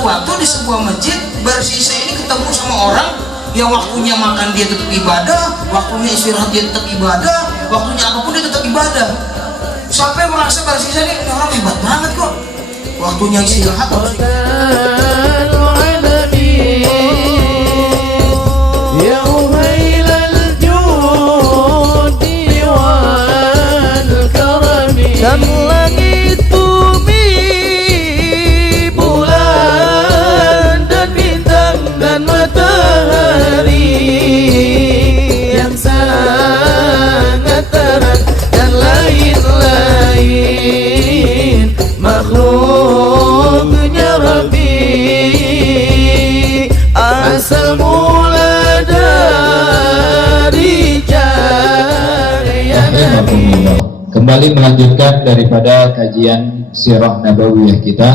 suatu waktu di sebuah masjid bersisa ini ketemu sama orang yang waktunya makan dia tetap ibadah, waktunya istirahat dia tetap ibadah, waktunya apapun dia tetap ibadah. Sampai merasa bersisa ini orang hebat banget kok. Waktunya istirahat harus asal mula dari jaya Nabi. Kembali melanjutkan daripada kajian sirah nabawiyah kita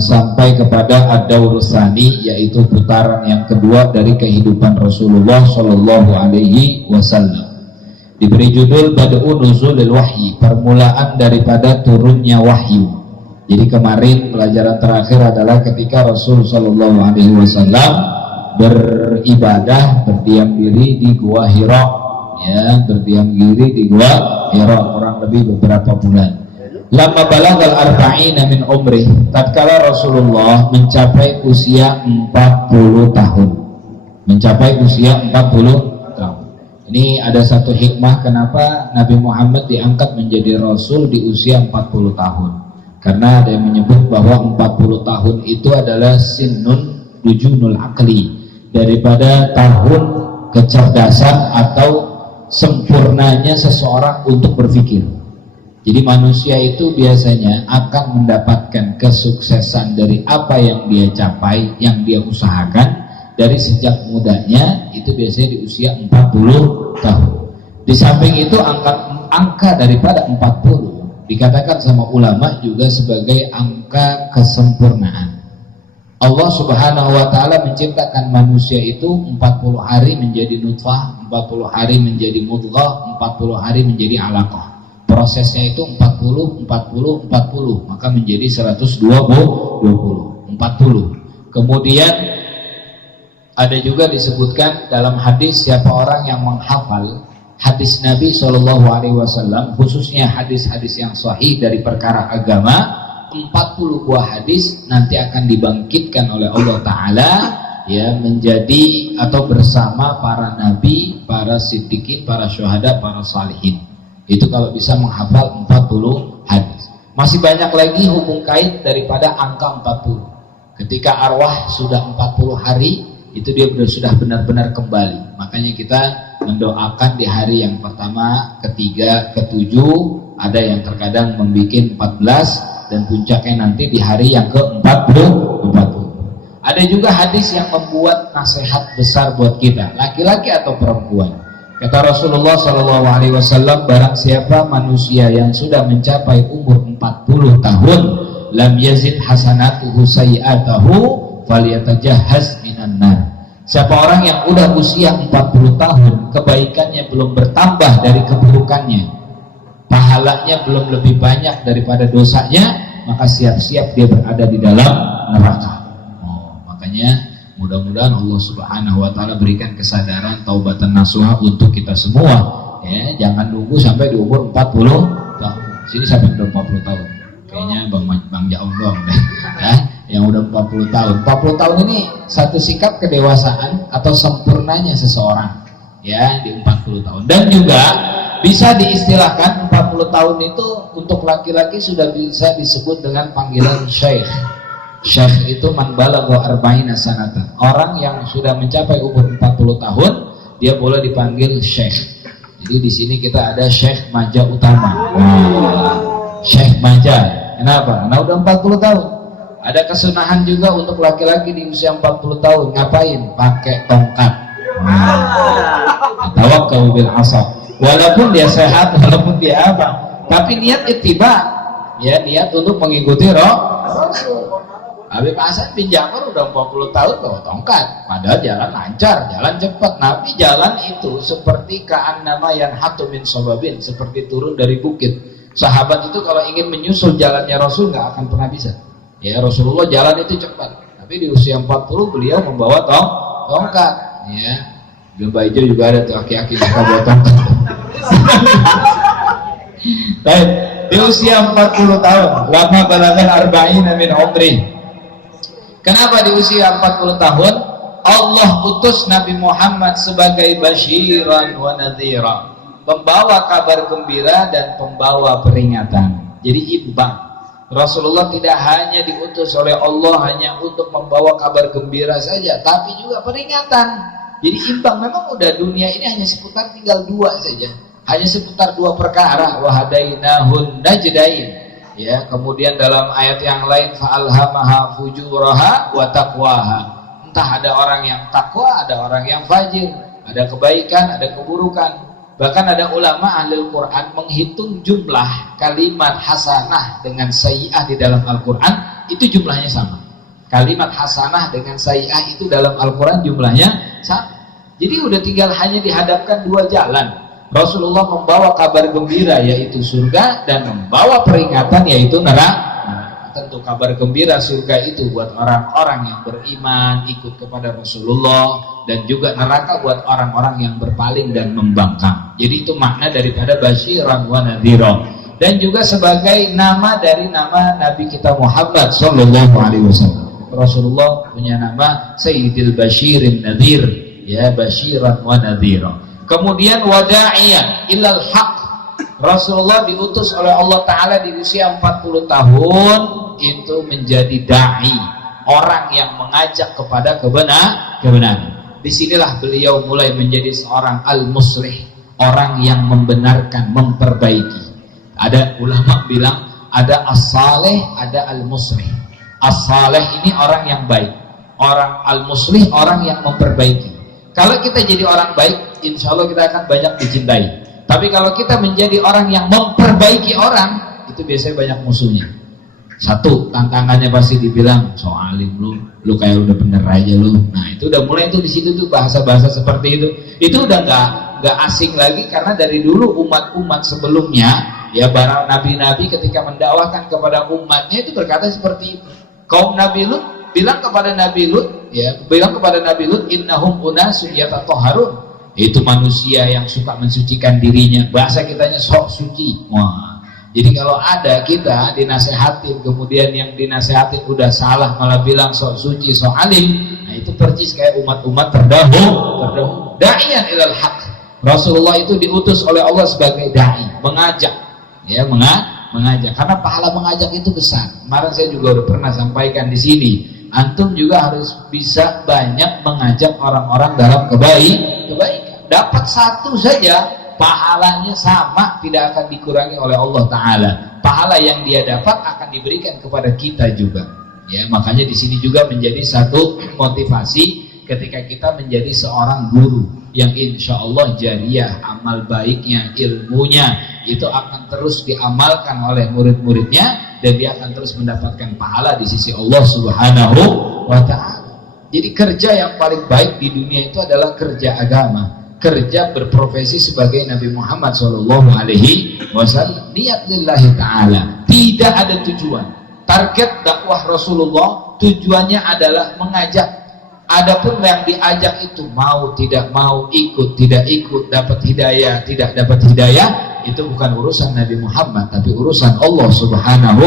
sampai kepada ad-daurus tsani, yaitu putaran yang kedua dari kehidupan Rasulullah Shallallahu Alaihi Wasallam. Diberi judul Bad'u Nuzulil Wahyi, permulaan daripada turunnya wahyu. Jadi kemarin pelajaran terakhir adalah ketika Rasul Shallallahu Alaihi Wasallam beribadah, berdiam diri di Gua Hira, ya, berdiam diri di Gua Hira kurang lebih beberapa bulan. Lama balagal arba'ina min umrih, tatkala Rasulullah mencapai usia 40 tahun. Mencapai usia 40 tahun. Ini ada satu hikmah kenapa Nabi Muhammad diangkat menjadi Rasul di usia 40 tahun. Karena ada yang menyebut bahwa 40 tahun itu adalah sinnun rujunul akli, daripada tahun kecerdasan atau sempurnanya seseorang untuk berpikir. Jadi manusia itu biasanya akan mendapatkan kesuksesan dari apa yang dia capai, yang dia usahakan dari sejak mudanya, itu biasanya di usia 40 tahun. Di samping itu angka daripada 40 dikatakan sama ulama juga sebagai angka kesempurnaan. Allah Subhanahu wa ta'ala menciptakan manusia itu 40 hari menjadi nutfah, 40 hari menjadi mudghah, 40 hari menjadi alaqah. Prosesnya itu 40, 40, 40, maka menjadi 120, 40. Kemudian ada juga disebutkan dalam hadis, siapa orang yang menghafal hadis Nabi SAW, khususnya hadis-hadis yang sahih dari perkara agama, 40 buah hadis nanti akan dibangkitkan oleh Allah Ta'ala, ya, menjadi atau bersama para nabi, para siddiqin, para syuhada, para salihin. Itu kalau bisa menghafal 40 hadis. Masih banyak lagi hubung kait daripada angka 40. Ketika arwah sudah 40 hari, itu dia sudah benar-benar kembali. Makanya kita mendoakan di hari yang pertama, ketiga, ketujuh, ada yang terkadang membuat 14, dan puncaknya nanti di hari yang ke-40. Ada juga hadis yang membuat nasihat besar buat kita, laki-laki atau perempuan. Kata Rasulullah SAW, barang siapa manusia yang sudah mencapai umur 40 tahun, lam yazid hasanatuhu sayi'atahu falyatajahhaz minan nar. Siapa orang yang udah usia 40 tahun, kebaikannya belum bertambah dari keburukannya, pahalanya belum lebih banyak daripada dosanya, maka siap-siap dia berada di dalam neraka. Makanya mudah-mudahan Allah Subhanahu wa ta'ala berikan kesadaran, taubatan nasuha untuk kita semua, ya. Jangan nunggu sampai di umur 40 tahun. Sini sampai udah 40 tahun. Kayaknya Bang Jaom doang deh. Ya, yang udah 40 tahun. 40 tahun ini satu sikap kedewasaan atau sempurnanya seseorang, ya, di 40 tahun. Dan juga bisa diistilahkan 40 tahun itu untuk laki-laki sudah bisa disebut dengan panggilan syekh. Syekh itu man balagha arba'ina sanatan. Orang yang sudah mencapai umur 40 tahun, dia boleh dipanggil syekh. Jadi di sini kita ada Syekh Maja Utama. Syekh Maja. Kenapa? Karena udah 40 tahun. Ada kesunahan juga untuk laki-laki di usia 40 tahun. Ngapain? Pakai tongkat. Tawakkal bil asa. Walaupun dia sehat, walaupun dia apa, tapi niat ittiba, ya, niat untuk mengikuti Rasul. Habib Hasan bin Ja'far udah 40 tahun bawa tongkat, padahal jalan lancar, jalan cepat. Nabi jalan itu seperti ka'annama yanhatu min sababin, seperti turun dari bukit. Sahabat itu kalau ingin menyusul jalannya Rasul nggak akan pernah bisa. Ya, Rasulullah jalan itu cepat, tapi di usia 40 beliau membawa tongkat. Ya, di Baijo juga ada tuh aki-aki suka bawa tongkat. Baik, di usia 40 tahun, lama balagan arba'ina min umri. Kenapa di usia 40 tahun Allah utus Nabi Muhammad sebagai basyiran wa nadhira, pembawa kabar gembira dan pembawa peringatan. Jadi imbang. Rasulullah tidak hanya diutus oleh Allah hanya untuk membawa kabar gembira saja, tapi juga peringatan. Jadi imbang. Memang udah dunia ini hanya seputar tinggal dua saja, hanya seputar dua perkara. Wahadainahun najdain. Ya, kemudian dalam ayat yang lain fa'alhamaha fujuraha wa taqwaha. Entah ada orang yang takwa, ada orang yang fajir, ada kebaikan, ada keburukan. Bahkan ada ulama ahli Al-Quran menghitung jumlah kalimat hasanah dengan sayyi'ah di dalam Al-Quran, itu jumlahnya sama. Kalimat hasanah dengan sayyi'ah itu dalam Al-Quran jumlahnya sama. Jadi udah tinggal hanya dihadapkan dua jalan. Rasulullah membawa kabar gembira yaitu surga, dan membawa peringatan yaitu neraka. Tentu kabar gembira surga itu buat orang-orang yang beriman ikut kepada Rasulullah, dan juga neraka buat orang-orang yang berpaling dan membangkang. Jadi itu makna daripada basyiran wa nadhira, dan juga sebagai nama dari nama Nabi kita Muhammad sallallahu alaihi wasallam. Rasulullah punya nama Sayyidil Basyirin Nadhir, ya, basyiran wa nadhira. Kemudian wada'iyan ilal haq, Rasulullah diutus oleh Allah Ta'ala di usia 40 tahun itu menjadi da'i, orang yang mengajak kepada kebenaran. Disinilah beliau mulai menjadi seorang al-muslih, orang yang membenarkan, memperbaiki. Ada ulama bilang ada as-saleh, ada al-muslih. As-saleh ini orang yang baik, orang al-muslih orang yang memperbaiki. Kalau kita jadi orang baik, insya Allah kita akan banyak dicintai. Tapi kalau kita menjadi orang yang memperbaiki orang, itu biasanya banyak musuhnya. Satu, tantangannya pasti dibilang, so alim lu kayak udah bener aja lu. Nah itu udah mulai tuh di situ tuh bahasa-bahasa seperti itu. Itu udah nggak asing lagi, karena dari dulu umat-umat sebelumnya, ya, para nabi-nabi ketika mendakwahkan kepada umatnya itu berkata seperti itu. Kaum Nabi Lut bilang kepada Nabi Lut, innahum unasun yatatahharun. Itu manusia yang suka mensucikan dirinya. Bahasa kitanya sok suci. Wah. Jadi kalau ada kita dinasehatin, kemudian yang dinasehatin udah salah malah bilang sok suci, sok alim, nah itu persis kayak umat-umat terdahulu. Da'iyan ilal haq. Rasulullah itu diutus oleh Allah sebagai dai, mengajak, ya, mengajak. Karena pahala mengajak itu besar. Kemarin saya juga udah pernah sampaikan di sini. Antum juga harus bisa banyak mengajak orang-orang dalam kebaikan. Dapat satu saja, pahalanya sama, tidak akan dikurangi oleh Allah Ta'ala. Pahala yang dia dapat akan diberikan kepada kita juga. Ya, makanya di sini juga menjadi satu motivasi ketika kita menjadi seorang guru yang insya Allah jariyah, amal baiknya, ilmunya itu akan terus diamalkan oleh murid-muridnya, dan dia akan terus mendapatkan pahala di sisi Allah Subhanahu wa Ta'ala. Jadi kerja yang paling baik di dunia itu adalah kerja agama, kerja berprofesi sebagai Nabi Muhammad SAW, niat lillahi ta'ala, tidak ada tujuan. Target dakwah Rasulullah tujuannya adalah mengajak. Adapun yang diajak itu mau tidak mau, ikut tidak ikut, dapat hidayah tidak dapat hidayah, itu bukan urusan Nabi Muhammad, tapi urusan Allah Subhanahu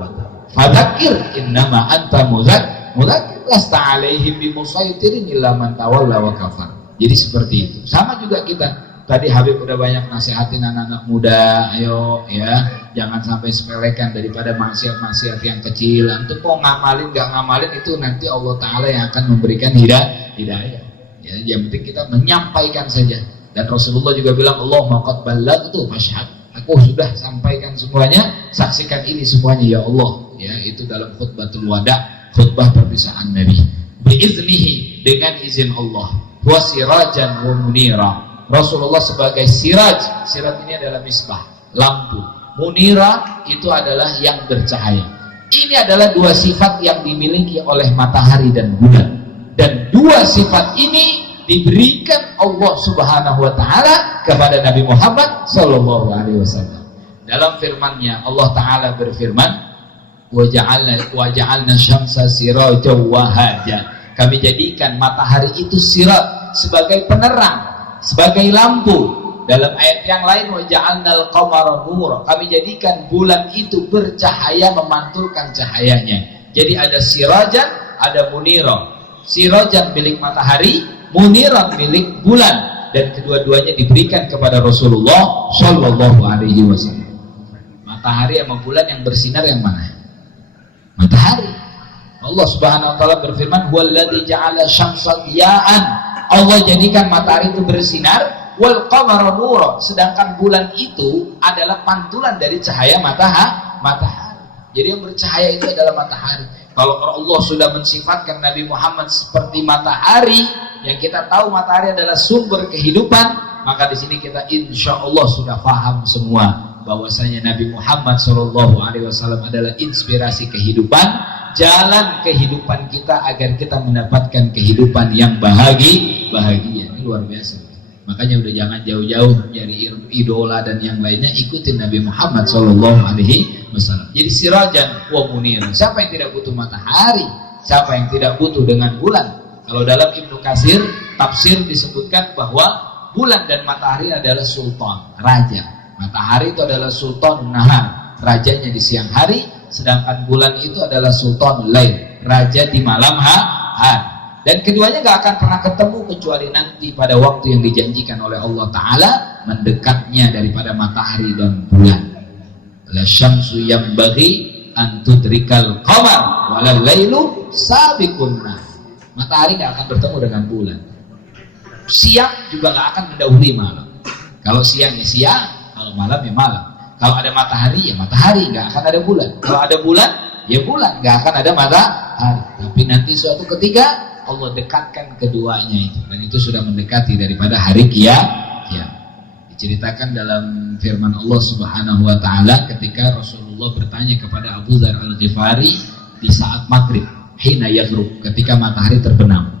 wa ta'ala. Fadzakir innama anta mudzakir lasta 'alaihim bimusaitirin illa man tawalla wa kafar. Jadi seperti itu. Sama juga kita. Tadi Habib udah banyak nasihatin anak-anak muda, ayo ya, jangan sampai sepelekan daripada maksiat-maksiat yang kecil. Antum mau ngamalin gak ngamalin itu nanti Allah Ta'ala yang akan memberikan hidayah. Ya, yang penting kita menyampaikan saja. Dan Rasulullah juga bilang, Allahumma qad ballaghtu fashhad. Aku sudah sampaikan semuanya, saksikan ini semuanya ya Allah. Ya, itu dalam khutbatul wada, khutbah perpisahan Nabi. Biiznihi, dengan izin Allah. Wa sirajan wa munira. Rasulullah sebagai siraj ini adalah misbah, lampu. Munira itu adalah yang bercahaya. Ini adalah dua sifat yang dimiliki oleh matahari dan bulan. Dan dua sifat ini diberikan Allah Subhanahu wa Ta'ala kepada Nabi Muhammad sallallahu alaihi wasallam. Dalam firman-Nya Allah Ta'ala berfirman, Waja'alna syamsa sirajan wahaja. Kami jadikan matahari itu siraj, sebagai penerang, sebagai lampu. Dalam ayat yang lain, waja'alnal qamara nura. Kami jadikan bulan itu bercahaya, memantulkan cahayanya. Jadi ada sirajan, ada munira. Sirajan milik matahari, muniran milik bulan, dan kedua-duanya diberikan kepada Rasulullah Shallallahu Alaihi Wasallam. Matahari sama bulan yang bersinar yang mana? Matahari. Allah Subhanahu Wa Taala berfirman, "Huwallazi ja'ala syamsa diya'an." Allah jadikan matahari itu bersinar, wal qamara nura. Sedangkan bulan itu adalah pantulan dari cahaya matahari. Jadi yang bercahaya itu adalah matahari. Kalau Allah sudah mensifatkan Nabi Muhammad seperti matahari, yang kita tahu matahari adalah sumber kehidupan, maka di sini kita insya Allah sudah paham semua bahwasanya Nabi Muhammad SAW adalah inspirasi kehidupan, jalan kehidupan kita agar kita mendapatkan kehidupan yang bahagia. Ini luar biasa. Makanya udah jangan jauh-jauh dari idola dan yang lainnya, ikutin Nabi Muhammad SAW. Jadi sirajan wa munir. Siapa yang tidak butuh matahari? Siapa yang tidak butuh dengan bulan? Kalau dalam Ibnu Katsir tafsir disebutkan bahwa bulan dan matahari adalah sultan, raja. Matahari itu adalah sultan nahar, rajanya di siang hari, sedangkan bulan itu adalah sultan lail, raja di malam hari. Dan keduanya gak akan pernah ketemu kecuali nanti pada waktu yang dijanjikan oleh Allah Ta'ala, mendekatnya daripada matahari dan bulan. La syamsu yambaghi an tudrikal qamar walal lailu sabiqun nahar. Matahari gak akan bertemu dengan bulan. Siang juga gak akan mendahului malam. Kalau siang ya siang, kalau malam ya malam. Kalau ada matahari ya matahari, nggak akan ada bulan. Kalau ada bulan ya bulan, nggak akan ada matahari. Tapi nanti suatu ketika Allah dekatkan keduanya itu, dan itu sudah mendekati daripada hari kiamat. Diceritakan dalam firman Allah Subhanahu Wa Taala ketika Rasulullah bertanya kepada Abu Dzar Al-Ghifari di saat maghrib, hina yaghrub, ketika matahari terbenam.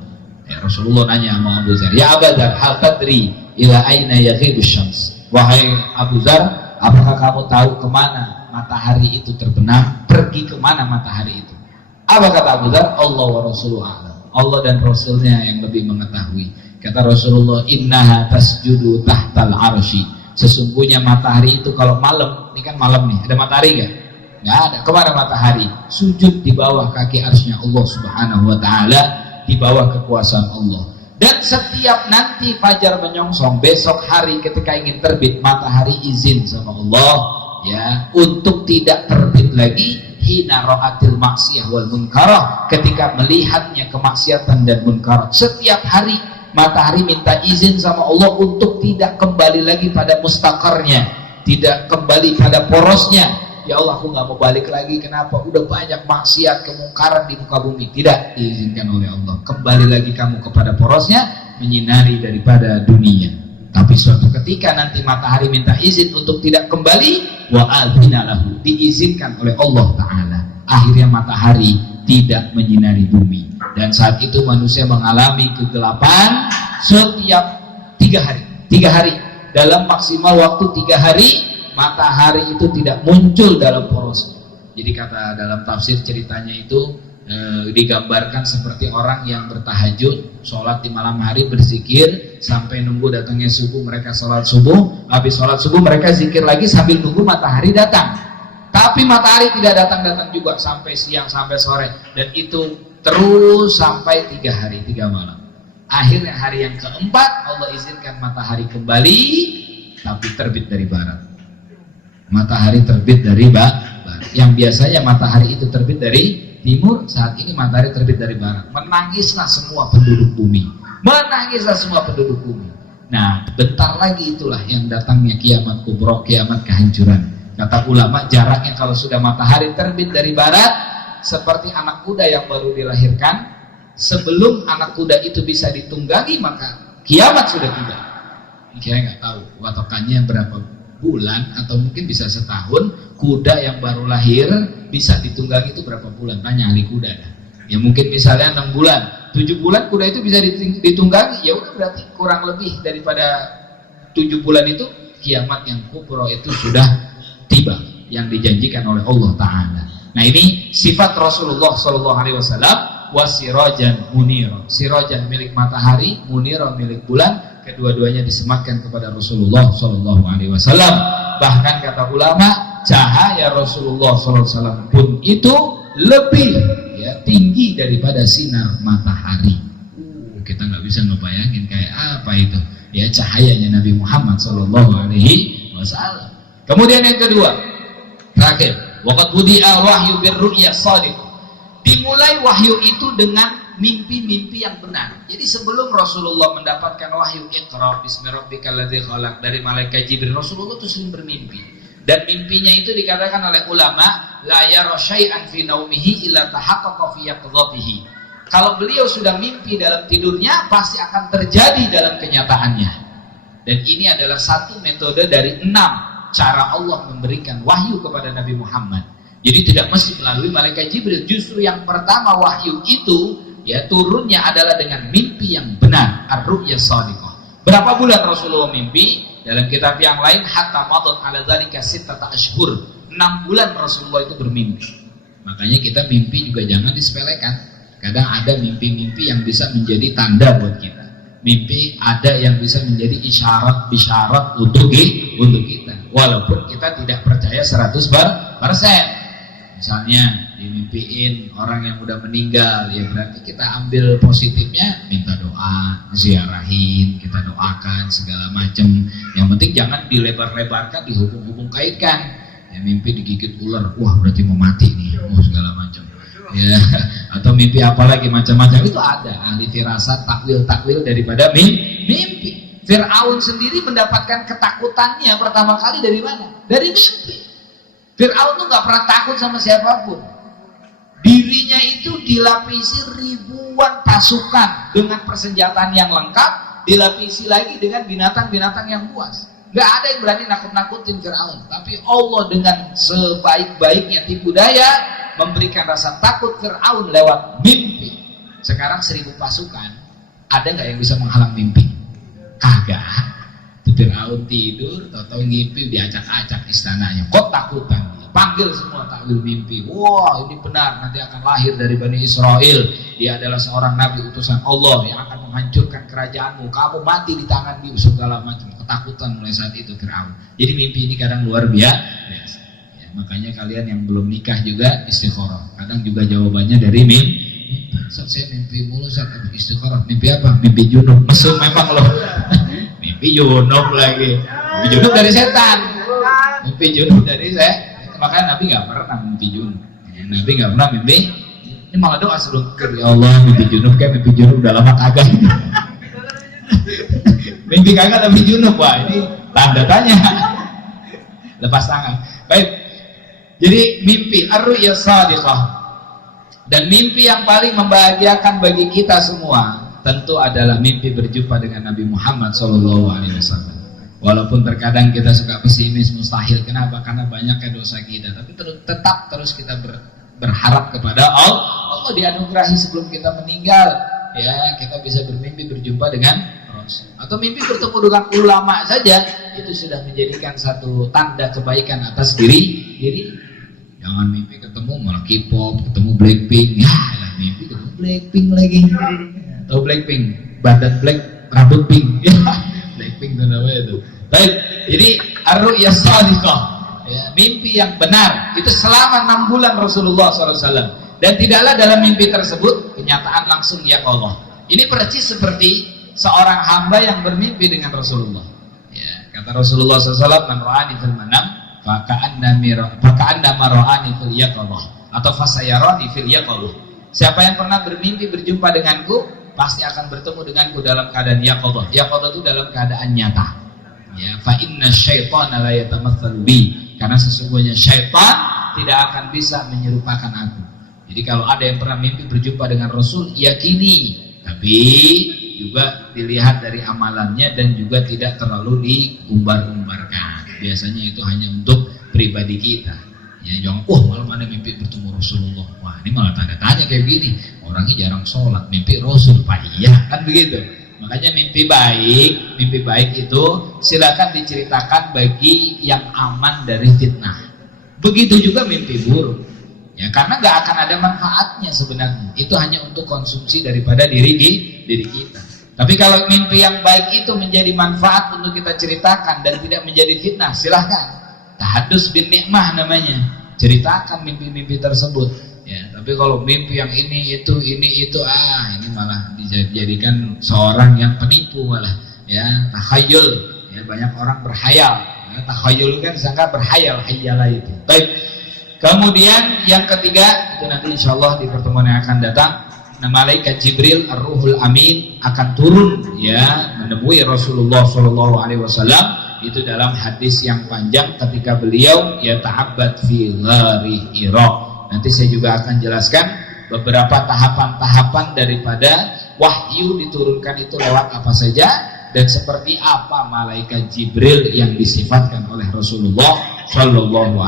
Rasulullah nanya sama Abu Dzar, ya Abu Dzar, hal tadri ila aina yaghibu syams. Wahai Abu Dzar, apakah kamu tahu kemana matahari itu terbenam? Pergi kemana matahari itu? Apa kata Abu Dzar? Allah wa Rasuluhu a'lam. Allah dan Rasulnya yang lebih mengetahui. Kata Rasulullah, innaha tasjudu tahtal arsy. Sesungguhnya matahari itu kalau malam, ini kan malam nih, ada matahari nggak? Nggak ada. Kemana matahari? Sujud di bawah kaki arsy-Nya Allah Subhanahu Wa Taala, di bawah kekuasaan Allah. Dan setiap nanti fajar menyongsong, besok hari ketika ingin terbit, matahari izin sama Allah ya untuk tidak terbit lagi hina ra'atil maksiyah wal munkarah, ketika melihatnya kemaksiatan dan munkarah. Setiap hari matahari minta izin sama Allah untuk tidak kembali lagi pada mustaqarnya, tidak kembali pada porosnya. Ya Allah, aku gak mau balik lagi. Kenapa? Udah banyak maksiat, kemungkaran di muka bumi. Tidak diizinkan oleh Allah. Kembali lagi kamu kepada porosnya, menyinari daripada dunia. Tapi suatu ketika nanti matahari minta izin untuk tidak kembali, wa'adhina lahu, diizinkan oleh Allah Ta'ala. Akhirnya matahari tidak menyinari bumi. Dan saat itu manusia mengalami kegelapan setiap 3 hari. 3 hari. Dalam maksimal waktu 3 hari, matahari itu tidak muncul dalam porosnya. Jadi kata dalam tafsir ceritanya itu digambarkan seperti orang yang bertahajud, sholat di malam hari, berzikir sampai nunggu datangnya subuh, mereka sholat subuh, habis sholat subuh mereka zikir lagi sambil nunggu matahari datang. Tapi matahari tidak datang-datang juga sampai siang, sampai sore, dan itu terus sampai 3 hari 3 malam. Akhirnya hari yang keempat Allah izinkan matahari kembali, tapi terbit dari barat. Matahari terbit dari barat. Yang biasanya matahari itu terbit dari timur, saat ini matahari terbit dari barat. Menangislah semua penduduk bumi. Menangislah semua penduduk bumi. Nah, bentar lagi itulah yang datangnya kiamat kubra, kiamat kehancuran. Kata ulama, jaraknya kalau sudah matahari terbit dari barat, seperti anak kuda yang baru dilahirkan. Sebelum anak kuda itu bisa ditunggangi, maka kiamat sudah tiba. Saya nggak tahu patokannya berapa bulan, atau mungkin bisa setahun. Kuda yang baru lahir bisa ditunggangi itu berapa bulan? Tanya ahli kuda. Ya mungkin misalnya 6 bulan, 7 bulan kuda itu bisa ditunggangi. Ya udah, berarti kurang lebih daripada 7 bulan itu kiamat yang kubra itu sudah tiba, yang dijanjikan oleh Allah Ta'ala. Nah ini sifat Rasulullah Shallallahu Alaihi Wasallam. Wasirajan muniro, sirajan milik matahari, muniro milik bulan, kedua-duanya disematkan kepada Rasulullah Shallallahu Alaihi Wasallam. Bahkan kata ulama, cahaya Rasulullah Shallallahu Alaihi Wasallam pun itu lebih tinggi daripada sinar matahari. Kita nggak bisa ngebayangin kayak apa itu cahayanya Nabi Muhammad Shallallahu Alaihi Wasallam. Kemudian yang kedua, terakhir, waqad wudi'a wahyu birru'ya shadiq. Dimulai wahyu itu dengan mimpi-mimpi yang benar. Jadi sebelum Rasulullah mendapatkan wahyu Iqra bismi rabbikal ladzi khalaq dari malaikat Jibril, Rasulullah itu sering bermimpi. Dan mimpinya itu dikatakan oleh ulama, la yara syai'an fi naumihi illa tahaqqaqa fi yaqdhatihi. Kalau beliau sudah mimpi dalam tidurnya, pasti akan terjadi dalam kenyataannya. Dan ini adalah satu metode dari 6 cara Allah memberikan wahyu kepada Nabi Muhammad. Jadi tidak mesti melalui malaikat Jibril. Justru yang pertama wahyu itu turunnya adalah dengan mimpi yang benar, ar-ru'ya shadiqah. Berapa bulan Rasulullah mimpi? Dalam kitab yang lain, hatta madat ala dzalika sittata ashhur. 6 bulan Rasulullah itu bermimpi. Makanya kita mimpi juga jangan disepelekan. Kadang ada mimpi-mimpi yang bisa menjadi tanda buat kita. Mimpi ada yang bisa menjadi isyarat untuk kita. Walaupun kita tidak percaya 100%. Misalnya dimimpiin orang yang udah meninggal, ya berarti kita ambil positifnya, minta doa, ziarahin, kita doakan segala macam. Yang penting jangan dilebar-lebarkan, dihubung-hubung kaitkan. Ya mimpi digigit ular, wah berarti mau mati nih, segala macam. Ya, atau mimpi apa lagi macam-macam itu ada ahli firasat, takwil daripada mimpi. Fir'aun sendiri mendapatkan ketakutannya pertama kali dari mana? Dari mimpi. Fir'aun tuh gak pernah takut sama siapapun. Dirinya itu dilapisi ribuan pasukan dengan persenjataan yang lengkap, dilapisi lagi dengan binatang-binatang yang buas. Gak ada yang berani nakut-nakutin Fir'aun. Tapi Allah dengan sebaik-baiknya tipu daya memberikan rasa takut Fir'aun lewat mimpi. Sekarang 1000 pasukan, ada gak yang bisa menghalang mimpi? Kagak. Fir'aun tidur, tahu-tahu ngimpi diacak-acak istananya. Kok takutan? Panggil semua takwil mimpi. Wah, ini benar, nanti akan lahir dari Bani Israel. Dia adalah seorang nabi utusan Allah yang akan menghancurkan kerajaanmu. Kamu mati di tangan dia, segala macam. Ketakutan mulai saat itu Fir'aun. Jadi mimpi ini kadang luar biasa. Ya, makanya kalian yang belum nikah juga istikharah. Kadang juga jawabannya dari mimpi. Saat saya mimpi mulu, saat istikharah. Mimpi apa? Mimpi junub. Mesum memang loh. Mimpi junub lagi. Mimpi junub dari setan. Mimpi junub dari saya. Makanya Nabi nggak pernah mimpi junub. Nabi nggak pernah mimpi. Ini malah doa sebelum ya Allah mimpi junub, kayak mimpi junub udah lama kagak. Mimpi kagak tapi junub, wah ini tanda tanya. Lepas tangan. Baik. Jadi mimpi ar-ru'ya shadiqah. Dan mimpi yang paling membahagiakan bagi kita semua tentu adalah mimpi berjumpa dengan Nabi Muhammad SAW. Walaupun terkadang kita suka pesimis, mustahil. Kenapa? Karena banyaknya dosa kita. Tapi tetap terus kita berharap kepada Allah. Allah dianugerahi sebelum kita meninggal. Ya, kita bisa bermimpi berjumpa dengan Rasul. Atau mimpi bertemu dengan ulama saja, itu sudah menjadikan satu tanda kebaikan atas diri. Jangan mimpi ketemu malah K-pop, ketemu Blackpink. Ya, mimpi ketemu Blackpink lagi. Tahu Blackpink? Badan black, rambut pink. Blackpink itu namanya itu. Baik, jadi ar-ru'ya shadiqah, mimpi yang benar itu selama 6 bulan Rasulullah SAW. Dan tidaklah dalam mimpi tersebut kenyataan langsung ya Allah. Ini persis seperti seorang hamba yang bermimpi dengan Rasulullah. Ya, kata Rasulullah SAW, man ra'ani fil manam faka'anna mara'ani fil yaqadhah atau fasayarani fil yaqadhah. Siapa yang pernah bermimpi berjumpa denganku pasti akan bertemu denganku dalam keadaan yaqadhah. Yaqadhah itu dalam keadaan nyata. Ya, fa inna syaitana la yatamatsalu bi. Karena sesungguhnya syaitan tidak akan bisa menyerupakan aku. Jadi kalau ada yang pernah mimpi berjumpa dengan Rasul, yakini. Tapi juga dilihat dari amalannya dan juga tidak terlalu diumbar-umbarkan. Biasanya itu hanya untuk pribadi kita. Ya, jangan, malam mana mimpi bertemu Rasulullah. Wah, ini malah tanda-tanya kayak gini. Orangnya jarang sholat, mimpi Rasul, Pak. Iya, kan begitu. Makanya mimpi baik itu silakan diceritakan bagi yang aman dari fitnah. Begitu juga mimpi buruk. Ya, karena nggak akan ada manfaatnya sebenarnya. Itu hanya untuk konsumsi daripada diri kita. Tapi kalau mimpi yang baik itu menjadi manfaat untuk kita ceritakan dan tidak menjadi fitnah, silahkan. Tahadus bin nikmah namanya. Ceritakan mimpi-mimpi tersebut. Ya, tapi kalau mimpi yang ini itu, ini malah dijadikan seorang yang penipu malah. Ya, takhayul. Ya, banyak orang berhayal. Ya, takhayul kan sangka berhayal, hayalah itu. Baik. Kemudian yang ketiga itu nanti insyaallah di pertemuan yang akan datang. Nah, malaikat Jibril Ar-Ruhul Amin akan turun ya menemui Rasulullah SAW itu dalam hadis yang panjang ketika beliau ya ta'abbad fi ghari Hira. Nanti saya juga akan jelaskan beberapa tahapan-tahapan daripada wahyu diturunkan itu lewat apa saja dan seperti apa malaikat Jibril yang disifatkan oleh Rasulullah SAW.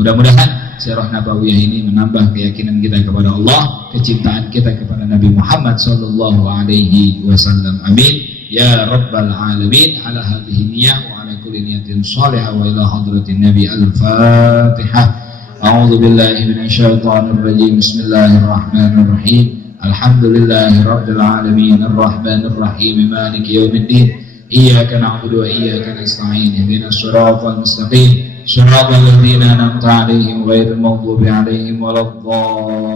Mudah-mudahan sirah nabawiyah ini menambah keyakinan kita kepada Allah, kecintaan kita kepada Nabi Muhammad sallallahu alaihi wasallam. Amin ya rabbal alamin. Ala hadhihi niyyah wa ala kulli niyatin shalihah wa ila hadratin nabi al-fatihah. A'udzu billahi minasyaitonir rajim. Bismillahirrahmanirrahim. Alhamdulillahi rabbil alamin arrahmanir rahim maliki yaumiddin. Iyyaka na'budu wa iyyaka nasta'in. Ihdinas siratal mustaqim. صراط الذين أنعمت عليهم غير المغضوب عليهم ولا الضالين